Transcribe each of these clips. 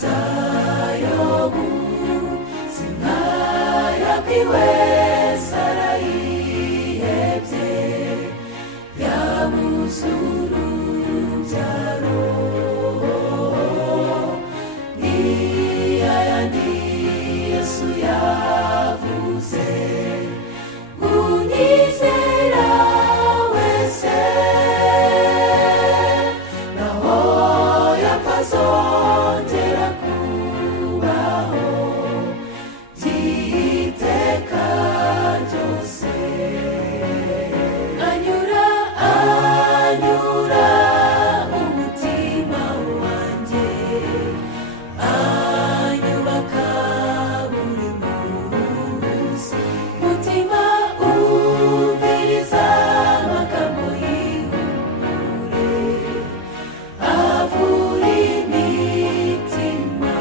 Sayobu sinkayakiwe sarayihebye yamuzuru byaro niyayandi Yesu yavuze unyizera wese naho yapfa azongera kubaho by'iteka ryose anyura umutima wanjye anyubaka buri munsi mutima umviriza amagambo y'ihumure avura imitima.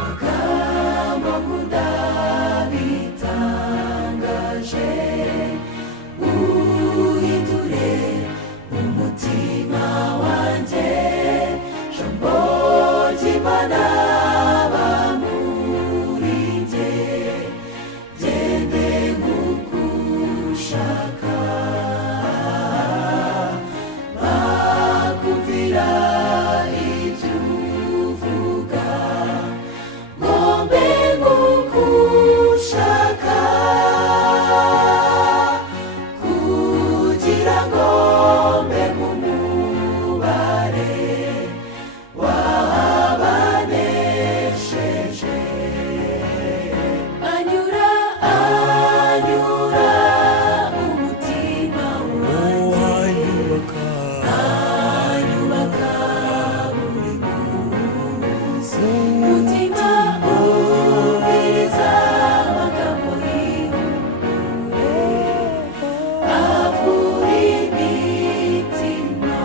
Magambo nkunda bitangaje uhindure umutima wanjye jambo ry'Imana bamuringe gende nk'uko ushaka bakumvira ibyo uvuga ngombe nk'uko ushaka kugira ngo mbe mu mubare w'abanesheje anyura umutima wanjye anyubaka buri munsi mutima umviriza amagambo y'ihumure avura imitima.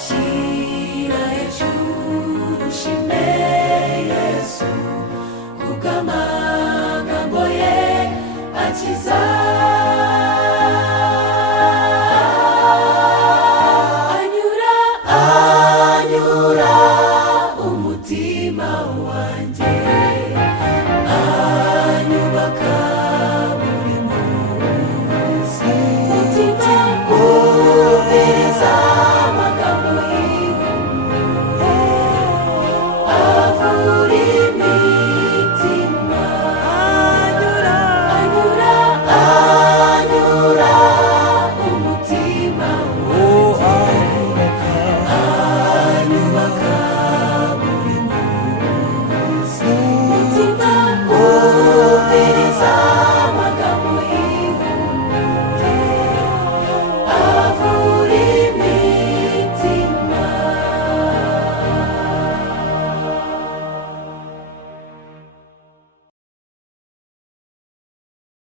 Shira hejuru ushime Yesu kubw'amagambo ye akiza